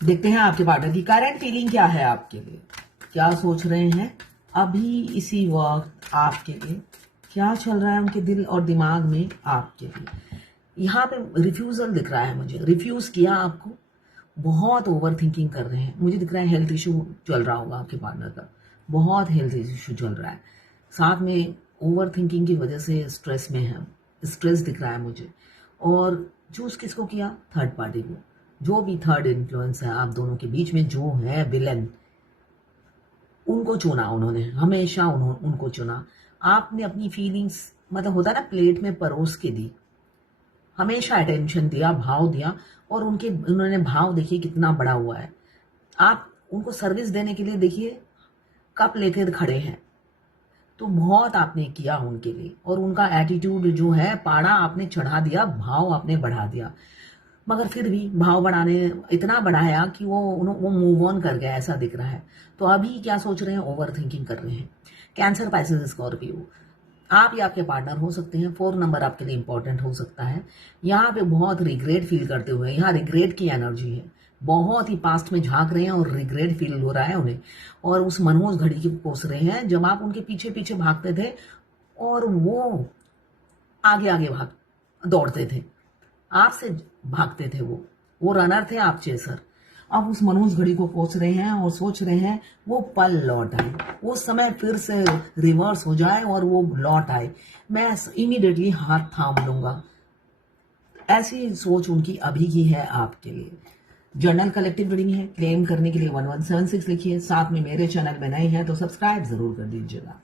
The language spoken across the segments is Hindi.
देखते हैं आपके पार्टनर की करंट फीलिंग क्या है आपके लिए, क्या सोच रहे हैं अभी इसी वक्त आपके लिए, क्या चल रहा है उनके दिल और दिमाग में आपके लिए। यहाँ पे रिफ्यूजल दिख रहा है मुझे, रिफ्यूज किया आपको, बहुत ओवर थिंकिंग कर रहे हैं। मुझे दिख रहा है हेल्थ इशू चल रहा होगा आपके पार्टनर का, बहुत हेल्थ इशू चल रहा है, साथ में ओवर थिंकिंग की वजह से स्ट्रेस में है, स्ट्रेस दिख रहा है मुझे। और चूज किसको किया? थर्ड पार्टी को। जो भी थर्ड इन्फ्लुएंस है आप दोनों के बीच में, जो है विलन, उनको चुना उन्होंने, हमेशा उनको चुना। आपने अपनी फीलिंग्स, मतलब होता है ना, प्लेट में परोस के दी, हमेशा अटेंशन दिया, भाव दिया, और उन्होंने भाव देखिए कितना बड़ा हुआ है। आप उनको सर्विस देने के लिए देखिए कप लेकर खड़े हैं, तो बहुत आपने किया उनके लिए, और उनका एटीट्यूड जो है पाड़ा आपने चढ़ा दिया, भाव आपने बढ़ा दिया। मगर फिर भी भाव बढ़ाने इतना बढ़ाया कि वो मूव ऑन कर गया, ऐसा दिख रहा है। तो अभी क्या सोच रहे हैं? ओवर थिंकिंग कर रहे हैं। कैंसर, पाइसेस, स्कॉर्पियो, आप या आपके पार्टनर हो सकते हैं। 4 नंबर आपके लिए इंपॉर्टेंट हो सकता है। यहाँ पे बहुत रिग्रेट फील करते हुए, यहाँ रिग्रेट की एनर्जी है, बहुत ही पास्ट में झांक रहे हैं और रिग्रेट फील हो रहा है उन्हें, और उस मनोज घड़ी की कोस रहे हैं जब आप उनके पीछे पीछे भागते थे और वो आगे आगे दौड़ते थे, आपसे भागते थे, वो रनर थे, आप चेसर। अब उस मनोज घड़ी को कोस रहे हैं और सोच रहे हैं वो पल लौट आए, वो समय फिर से रिवर्स हो जाए और वो लौट आए, मैं इमीडिएटली हाथ थाम लूंगा। ऐसी सोच उनकी अभी की है आपके लिए। जर्नल कलेक्टिव रीडिंग है, क्लेम करने के लिए 1176 लिखिए। साथ में मेरे चैनल में नए हैं तो सब्सक्राइब जरूर कर दीजिएगा।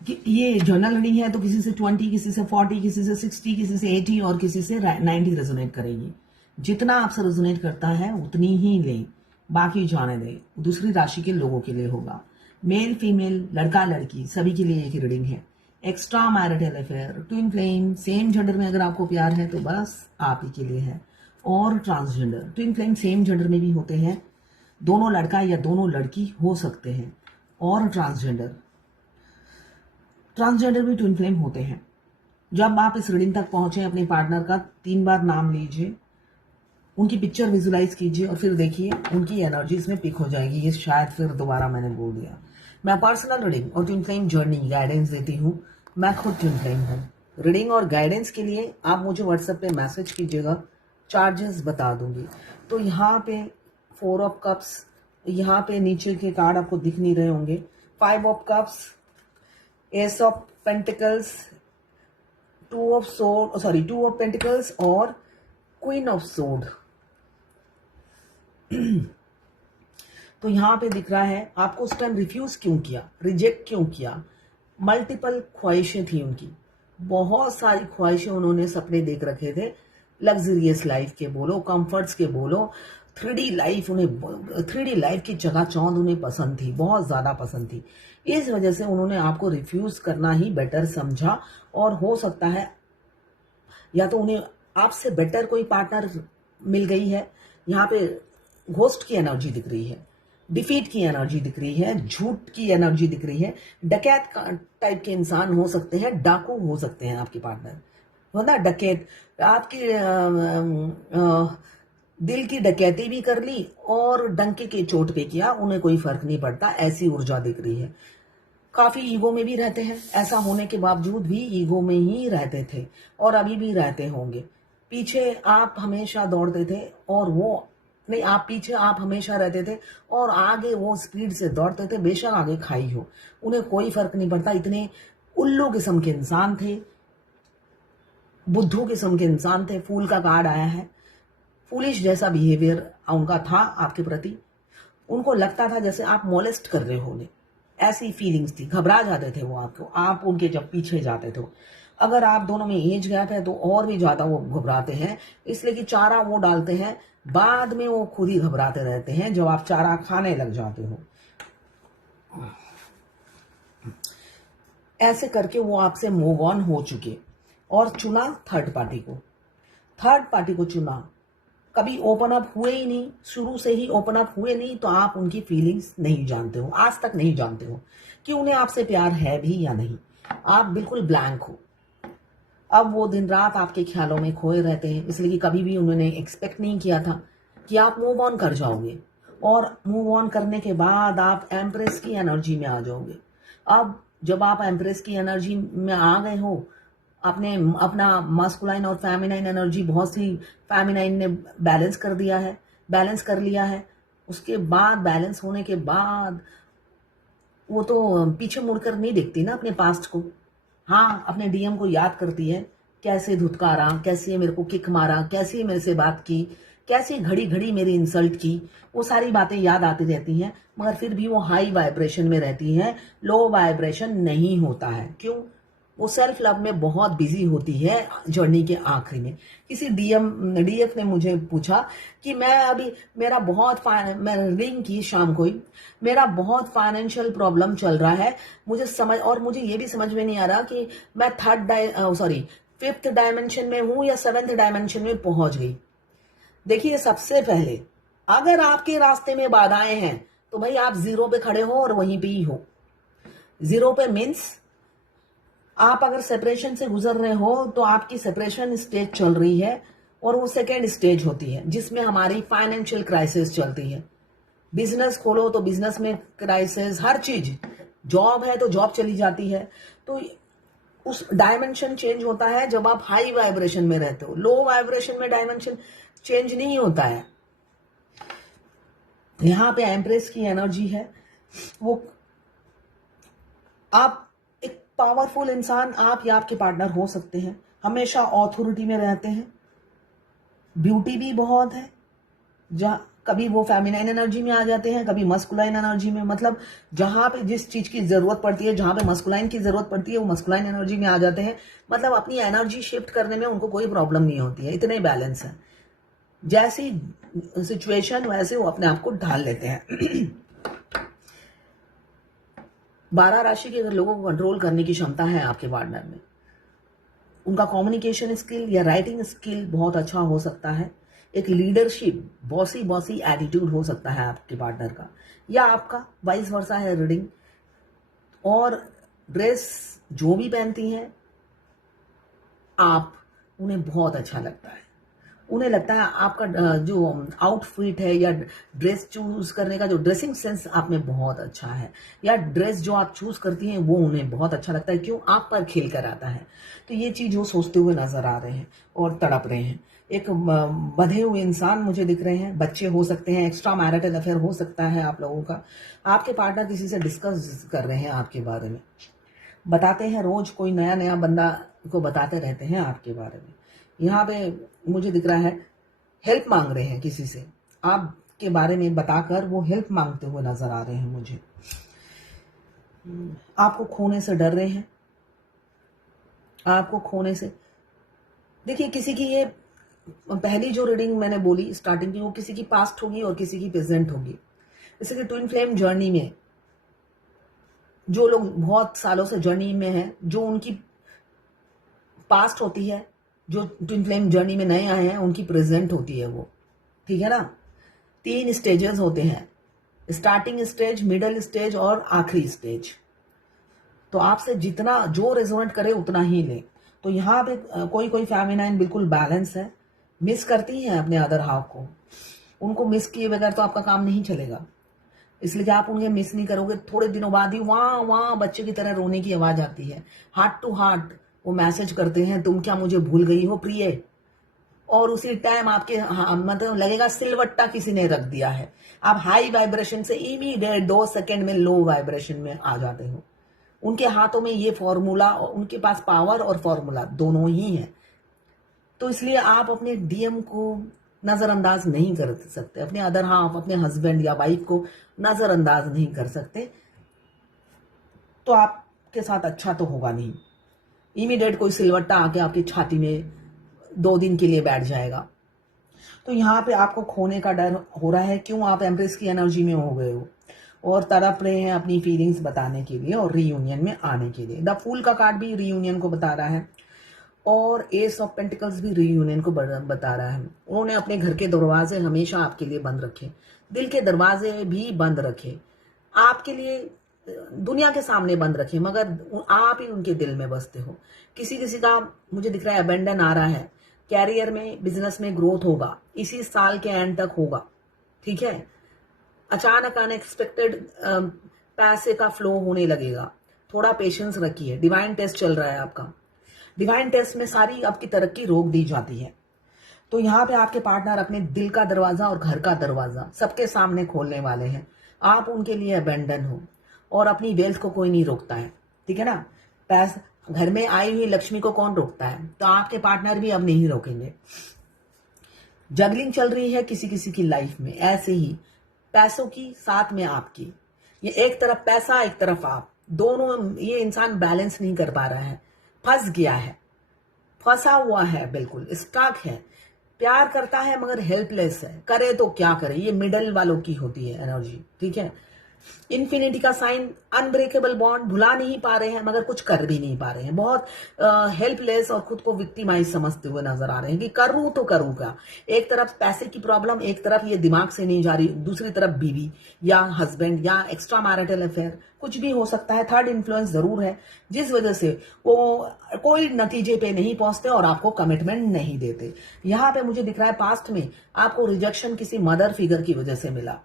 ये जर्नल रीडिंग है तो किसी से 20, किसी से 40, किसी से 60, किसी से 80 और किसी से 90 रेजोनेट करेगी। जितना आपसे रेजोनेट करता है उतनी ही लें, बाकी जाने दें। दूसरी राशि के लोगों के लिए होगा, मेल फीमेल, लड़का लड़की, सभी के लिए एक ही रीडिंग है। Extra marital affair, twin flame, same gender में अगर आपको प्यार है तो बस आप ही के लिए है। और transgender, twin flame same gender में भी होते हैं, दोनों लड़का या दोनों लड़की हो सकते हैं। और ट्रांसजेंडर भी ट्विन फ्लेम होते हैं। जब आप इस रीडिंग तक पहुंचे, अपने पार्टनर का 3 बार नाम लीजिए, उनकी पिक्चर विजुलाइज कीजिए और फिर देखिए उनकी एनर्जी इसमें पिक हो जाएगी। ये शायद फिर दोबारा मैंने बोल दिया। मैं पर्सनल रीडिंग और ट्विन फ्लेम जर्नी गाइडेंस देती हूँ। मैं खुद ट्विन फ्लेम हूँ। रीडिंग और गाइडेंस के लिए आप मुझे व्हाट्सएप पे मैसेज कीजिएगा, चार्जेस बता दूंगी। तो यहाँ पे 4 ऑफ कप्स, यहाँ पे नीचे के कार्ड आपको दिख नहीं रहे होंगे। 5 of cups, S of pentacles, 2 of pentacles और क्वीन ऑफ सोड। तो यहां पे दिख रहा है आपको उस टाइम रिफ्यूज क्यों किया, रिजेक्ट क्यों किया। मल्टीपल ख्वाहिशें थी उनकी, बहुत सारी ख्वाहिशें उन्होंने, सपने देख रखे थे। लग्जरियस लाइफ के बोलो, कंफर्ट्स के बोलो, 3D लाइफ, उन्हें 3D लाइफ की चकाचौंध उन्हें पसंद थी, बहुत ज्यादा पसंद थी। इस वजह से उन्होंने आपको रिफ्यूज करना ही बेटर समझा। और हो सकता है या तो उन्हें आपसे बेटर कोई पार्टनर मिल गई है। यहाँ पे घोस्ट की एनर्जी दिख रही है, डिफीट की एनर्जी दिख रही है, झूठ की एनर्जी दिख रही है। डकैत टाइप के इंसान हो सकते हैं, डाकू हो सकते हैं आपके पार्टनर, हो ना, डकैत। आपकी दिल की डकैती भी कर ली और डंके के चोट पे किया, उन्हें कोई फर्क नहीं पड़ता, ऐसी ऊर्जा दिख रही है। काफी ईगो में भी रहते हैं, ऐसा होने के बावजूद भी ईगो में ही रहते थे और अभी भी रहते होंगे। पीछे आप हमेशा दौड़ते थे और वो नहीं, आप पीछे आप हमेशा रहते थे और आगे वो स्पीड से दौड़ते थे, बेशक आगे खाई हो, उन्हें कोई फर्क नहीं पड़ता। इतने उल्लू किस्म के इंसान थे, बुद्धू किस्म के इंसान थे। फूल का कार्ड आया है, फूलिश जैसा बिहेवियर उनका था आपके प्रति। उनको लगता था जैसे आप मोलेस्ट कर रहे हो उन्हें, ऐसी फीलिंग्स थी, घबरा जाते थे वो आपको, आप उनके जब पीछे जाते थे। अगर आप दोनों में एज गैप है तो और भी ज्यादा वो घबराते हैं, इसलिए कि चारा वो डालते हैं, बाद में वो खुद ही घबराते रहते हैं जब आप चारा खाने लग जाते हो। ऐसे करके वो आपसे मूव ऑन हो चुके और चुना थर्ड पार्टी को। थर्ड पार्टी को चुना, कभी ओपन अप हुए ही नहीं, शुरू से ही ओपन अप हुए नहीं, तो आप उनकी फीलिंग्स नहीं जानते हो, आज तक नहीं जानते हो कि उन्हें आपसे प्यार है भी या नहीं। आप बिल्कुल ब्लैंक हो। अब वो दिन रात आपके ख्यालों में खोए रहते हैं, इसलिए कि कभी भी उन्होंने एक्सपेक्ट नहीं किया था कि आप मूव ऑन कर जाओगे, और मूव ऑन करने के बाद आप एम्प्रेस की एनर्जी में आ जाओगे। अब जब आप एम्प्रेस की एनर्जी में आ गए हो, आपने अपना मास्कुलाइन और फेमिनाइन एनर्जी बहुत सी फेमिनाइन ने बैलेंस कर दिया है, बैलेंस कर लिया है। उसके बाद बैलेंस होने के बाद वो तो पीछे मुड़कर नहीं देखती ना अपने पास्ट को। हाँ, अपने डीएम को याद करती है, कैसे धुतकारा, कैसे मेरे को किक मारा, कैसे मेरे से बात की, कैसे घड़ी घड़ी मेरी इंसल्ट की, वो सारी बातें याद आती रहती हैं। मगर फिर भी वो हाई वाइब्रेशन में रहती है, लो वाइब्रेशन नहीं होता है। क्यों? वो सेल्फ लव में बहुत बिजी होती है जर्नी के आखिरी में। किसी डीएफ ने मुझे पूछा कि मैं अभी मेरा बहुत मैं रिंग की शाम को ही, मेरा बहुत फाइनेंशियल प्रॉब्लम चल रहा है, मुझे समझ, और मुझे ये भी समझ में नहीं आ रहा कि मैं फिफ्थ डायमेंशन में हूं या सेवेंथ डायमेंशन में पहुंच गई। देखिए, सबसे पहले अगर आपके रास्ते में बाधाएं हैं तो भाई आप जीरो पे खड़े हो और वहीं पे ही हो। जीरो पे मीन्स आप अगर सेपरेशन से गुजर रहे हो तो आपकी सेपरेशन स्टेज चल रही है, और वो सेकेंड स्टेज होती है जिसमें हमारी फाइनेंशियल क्राइसिस चलती है। बिजनेस खोलो तो बिजनेस में क्राइसिस, हर चीज, जॉब है तो जॉब चली जाती है। तो उस डायमेंशन चेंज होता है जब आप हाई वाइब्रेशन में रहते हो। लो वाइब्रेशन में डायमेंशन चेंज नहीं होता है। यहां पे एम्प्रेस की एनर्जी है, वो आप एक पावरफुल इंसान, आप या आपके पार्टनर हो सकते हैं, हमेशा ऑथोरिटी में रहते हैं, ब्यूटी भी बहुत है, जहां कभी वो फेमिनाइन एनर्जी में आ जाते हैं, कभी मस्कुलाइन एनर्जी में। मतलब जहां पे जिस चीज की जरूरत पड़ती है, जहां पे मस्कुलाइन की जरूरत पड़ती है, वो मस्कुलाइन एनर्जी में आ जाते हैं। मतलब अपनी एनर्जी शिफ्ट करने में उनको कोई प्रॉब्लम नहीं होती है, इतने बैलेंस है। जैसी सिचुएशन वैसे वो अपने आप को ढाल लेते हैं। 12 राशि के अगर लोगों को कंट्रोल करने की क्षमता है आपके पार्टनर में, उनका कम्युनिकेशन स्किल या राइटिंग स्किल बहुत अच्छा हो सकता है। एक लीडरशिप, बॉसी एटीट्यूड हो सकता है आपके पार्टनर का, या आपका वाइस वर्सा है रीडिंग। और ड्रेस जो भी पहनती हैं आप, उन्हें बहुत अच्छा लगता है। उन्हें लगता है आपका जो आउटफिट है या ड्रेस चूज करने का जो ड्रेसिंग सेंस आप में बहुत अच्छा है, या ड्रेस जो आप चूज करती हैं वो उन्हें बहुत अच्छा लगता है। क्यों? आप पर खिल कर आता है। तो ये चीज वो सोचते हुए नजर आ रहे हैं और तड़प रहे हैं। एक बंधे हुए इंसान मुझे दिख रहे हैं, बच्चे हो सकते हैं, एक्स्ट्रा मैरिटल अफेयर हो सकता है आप लोगों का। आपके पार्टनर किसी से डिस्कस कर रहे हैं आपके बारे में, बताते हैं, रोज कोई नया नया बंदा को बताते रहते हैं आपके बारे में। यहाँ पे मुझे दिख रहा है हेल्प मांग रहे हैं किसी से, आपके बारे में बताकर वो हेल्प मांगते हुए नजर आ रहे हैं मुझे। आपको खोने से डर रहे हैं, आपको खोने से। देखिए, किसी की ये पहली जो रीडिंग मैंने बोली स्टार्टिंग की, वो किसी की पास्ट होगी और किसी की प्रेजेंट होगी। जैसे कि ट्विन फ्लेम जर्नी में जो लोग बहुत सालों से जर्नी में हैं, जो उनकी पास्ट होती है, जो ट्विन फ्लेम जर्नी में नए आए हैं उनकी प्रेजेंट होती है वो, ठीक है ना। 3 स्टेजेस होते हैं, स्टार्टिंग स्टेज, मिडल स्टेज और आखिरी स्टेज। तो आपसे जितना जो रेजोनेट करे उतना ही ले। तो यहाँ पे कोई कोई फेमिनाइन बिल्कुल बैलेंस है, मिस करती हैं अपने अदर हाफ को। उनको मिस किए बगैर तो आपका काम नहीं चलेगा, इसलिए कि आप उन्हें मिस नहीं करोगे, थोड़े दिनों बाद ही वहां वहां बच्चे की तरह रोने की आवाज आती है। हार्ट टू हार्ट वो मैसेज करते हैं, तुम क्या मुझे भूल गई हो प्रिय। और उसी टाइम आपके मतलब लगेगा सिलवट्टा किसी ने रख दिया है। आप हाई वाइब्रेशन से इमीडिएट 2 सेकंड में लो वाइब्रेशन में आ जाते हो। उनके हाथों में ये फॉर्मूला, उनके पास पावर और फॉर्मूला दोनों ही है। तो इसलिए आप अपने डीएम को नजरअंदाज नहीं कर सकते, अपने अदर हाफ, अपने हस्बैंड या वाइफ को नजरअंदाज नहीं कर सकते। तो आपके साथ अच्छा तो होगा नहीं। इमीडिएट कोई सिलवट्टा आके आपकी छाती में 2 दिन के लिए बैठ जाएगा। तो यहाँ पे आपको खोने का डर हो रहा है। क्यों? आप एम्प्रेस की एनर्जी में हो गए हो और तड़प रहे हैं अपनी फीलिंग्स बताने के लिए और रीयूनियन में आने के लिए। द फूल का कार्ड भी रीयूनियन को बता रहा है, और एस ऑफ पेंटिकल्स भी रीयूनियन को बता रहा है। उन्होंने अपने घर के दरवाजे हमेशा आपके लिए बंद रखे, दिल के दरवाजे भी बंद रखे आपके लिए, दुनिया के सामने बंद रखे, मगर आप ही उनके दिल में बसते हो। किसी किसी का मुझे दिख रहा है अबेंडन आ रहा है, कैरियर में, बिजनेस में ग्रोथ होगा, इसी साल के एंड तक होगा, ठीक है। अचानक अनएक्सपेक्टेड पैसे का फ्लो होने लगेगा, थोड़ा पेशेंस रखिए। डिवाइन टेस्ट चल रहा है आपका, डिवाइन टेस्ट में सारी आपकी तरक्की रोक दी जाती है। तो यहाँ पे आपके पार्टनर अपने दिल का दरवाजा और घर का दरवाजा सबके सामने खोलने वाले हैं। आप उनके लिए अबेंडन हो और अपनी वेल्थ को कोई नहीं रोकता है, ठीक है ना। पैसा, घर में आई हुई लक्ष्मी को कौन रोकता है, तो आपके पार्टनर भी अब नहीं रोकेंगे। जगलिंग चल रही है किसी किसी की लाइफ में, ऐसे ही पैसों की साथ में आपकी, ये एक तरफ पैसा एक तरफ आप, दोनों ये इंसान बैलेंस नहीं कर पा रहा है, फंस गया है, फंसा हुआ है, बिल्कुल स्टक है। प्यार करता है मगर हेल्पलेस है, करे तो क्या करे, ये मिडल वालों की होती है एनर्जी, ठीक है। इन्फिनिटी का साइन, अनब्रेकेबल बॉन्ड, भुला नहीं पा रहे हैं मगर कुछ कर भी नहीं पा रहे हैं, बहुत हेल्पलेस और खुद को विक्टिमाइज समझते हुए नजर आ रहे हैं कि करूं तो करूं क्या। एक तरफ पैसे की प्रॉब्लम, एक तरफ ये दिमाग से नहीं जा रही, दूसरी तरफ बीवी या हस्बैंड या एक्स्ट्रा मैरिटल अफेयर, कुछ भी हो सकता है। थर्ड इन्फ्लुएंस जरूर है जिस वजह से वो कोई नतीजे पे नहीं पहुंचते और आपको कमिटमेंट नहीं देते। यहाँ पे मुझे दिख रहा है पास्ट में आपको रिजेक्शन किसी मदर फिगर की वजह से मिला।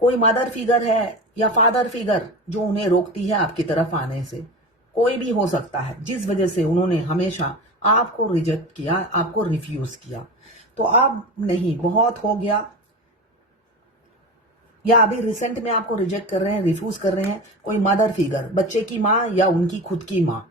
कोई मदर फिगर है या फादर फिगर जो उन्हें रोकती है आपकी तरफ आने से, कोई भी हो सकता है, जिस वजह से उन्होंने हमेशा आपको रिजेक्ट किया, आपको रिफ्यूज किया। तो अब नहीं, बहुत हो गया, या अभी रिसेंट में आपको रिजेक्ट कर रहे हैं, रिफ्यूज कर रहे हैं कोई मदर फिगर, बच्चे की माँ या उनकी खुद की माँ,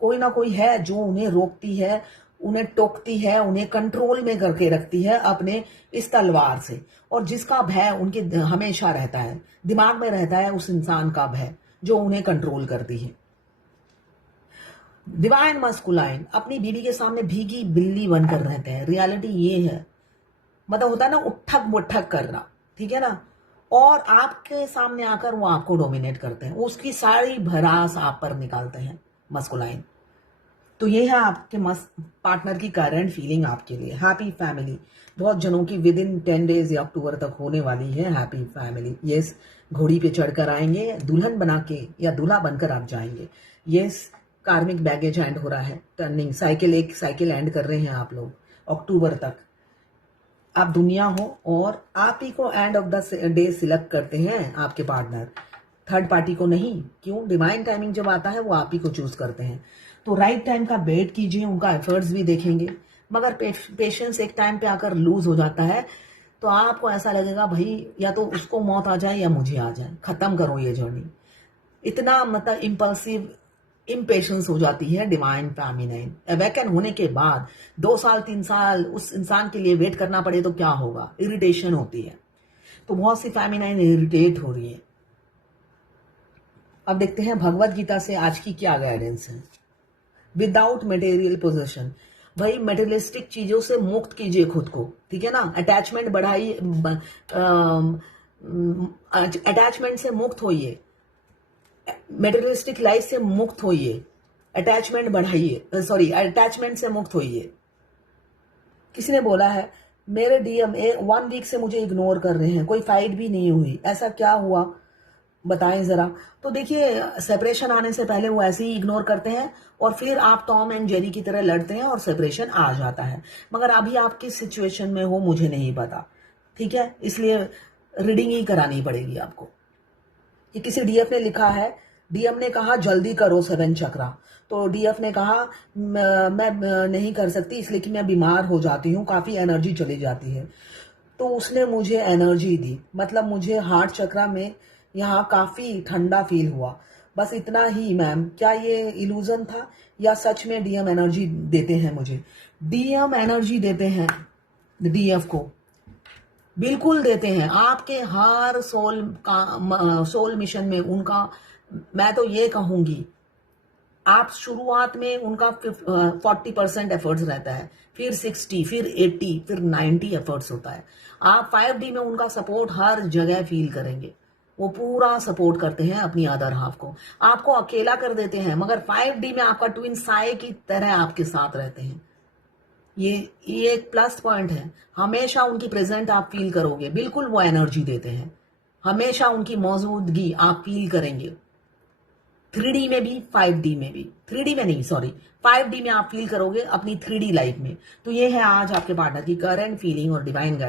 कोई ना कोई है जो उन्हें रोकती है, उन्हें टोकती है, उन्हें कंट्रोल में करके रखती है अपने इस तलवार से, और जिसका भय उनके हमेशा रहता है, दिमाग में रहता है उस इंसान का भय जो उन्हें कंट्रोल करती है। डिवाइन मस्कुलाइन अपनी बीवी के सामने भीगी बिल्ली बनकर रहते हैं, रियलिटी ये है, मतलब होता है ना उठक मुठक करना, ठीक है ना, और आपके सामने आकर वो आपको डोमिनेट करते हैं, उसकी सारी भड़ास आप पर निकालते हैं मस्कुलाइन। तो ये है आपके पार्टनर की करंट फीलिंग आपके लिए। हैप्पी फैमिली बहुत जनों की विद इन 10 डेज या अक्टूबर तक होने वाली है। हैप्पी फैमिली, यस, घोड़ी पे चढ़कर आएंगे, दुल्हन बना के या दूल्हा बनकर आप जाएंगे। यस, कार्मिक बैगेज एंड हो रहा है, टर्निंग साइकिल, एक साइकिल एंड कर रहे हैं आप लोग अक्टूबर तक। आप दुनिया हो और आप ही को end of the day select करते हैं आपके पार्टनर, थर्ड पार्टी को नहीं। क्यों? डिवाइन टाइमिंग जब आता है वो आप ही को चूज करते हैं। तो राइट टाइम का वेट कीजिए, उनका एफर्ट्स भी देखेंगे, मगर पेशेंस एक टाइम पे आकर लूज हो जाता है, तो आपको ऐसा लगेगा भाई या तो उसको मौत आ जाए या मुझे आ जाए, खत्म करो ये जर्नी। इतना मतलब इम्पल्सिव इम्पेशंस हो जाती है डिवाइन फेमिनाइन। अवेकन होने के बाद 2 साल 3 साल उस इंसान के लिए वेट करना पड़े तो क्या होगा, इरिटेशन होती है। तो बहुत सी फेमिनाइन इरिटेट हो रही है। अब देखते हैं भगवत गीता से आज की क्या गाइडेंस है। विदाउट मटेरियल पोजेशन, भाई मटेरियलिस्टिक चीजों से मुक्त कीजिए खुद को, ठीक है ना। अटैचमेंट बढ़ाइए, अटैचमेंट से मुक्त होइए, मटेरियलिस्टिक लाइफ से मुक्त होइए, अटैचमेंट बढ़ाइए, सॉरी अटैचमेंट से मुक्त होइए। किसी ने बोला है मेरे डीएम 1 वीक से मुझे इग्नोर कर रहे हैं, कोई फाइट भी नहीं हुई, ऐसा क्या हुआ बताएं जरा। तो देखिए, सेपरेशन आने से पहले वो ऐसे ही इग्नोर करते हैं और फिर आप टॉम एंड जेरी की तरह लड़ते हैं और सेपरेशन आ जाता है। मगर अभी आप किस सिचुएशन में हो मुझे नहीं पता, ठीक है, इसलिए रीडिंग ही करानी पड़ेगी आपको। ये किसी डीएफ ने लिखा है, डीएम ने कहा जल्दी करो 7 चक्रा, तो डीएफ ने कहा मैं नहीं कर सकती इसलिए कि मैं बीमार हो जाती हूँ, काफी एनर्जी चली जाती है। तो उसने मुझे एनर्जी दी, मतलब मुझे हार्ट चक्रा में यहाँ काफी ठंडा फील हुआ, बस इतना ही मैम। क्या ये इल्यूजन था या सच में डीएम एनर्जी देते हैं मुझे? डीएम एनर्जी देते हैं डीएफ को, बिल्कुल देते हैं। आपके हर सोल मिशन में उनका, मैं तो ये कहूंगी, आप शुरुआत में उनका 40% एफर्ट्स रहता है, फिर 60, फिर 80, फिर 90 एफर्ट्स होता है। आप 5D में उनका सपोर्ट हर जगह फील करेंगे, वो पूरा सपोर्ट करते हैं अपनी अदर हाफ को, आपको अकेला कर देते हैं मगर 5D में आपका ट्विन साई की तरह आपके साथ रहते हैं। ये एक प्लस पॉइंट है, हमेशा उनकी प्रेजेंट आप फील करोगे, बिल्कुल वो एनर्जी देते हैं, हमेशा उनकी मौजूदगी आप फील करेंगे। 3D में भी 5D में भी, 3D में नहीं सॉरी 5D में आप फील करोगे अपनी 3D लाइफ में। तो ये है आज आपके पार्टनर की करंट फीलिंग और डिवाइन गाइड।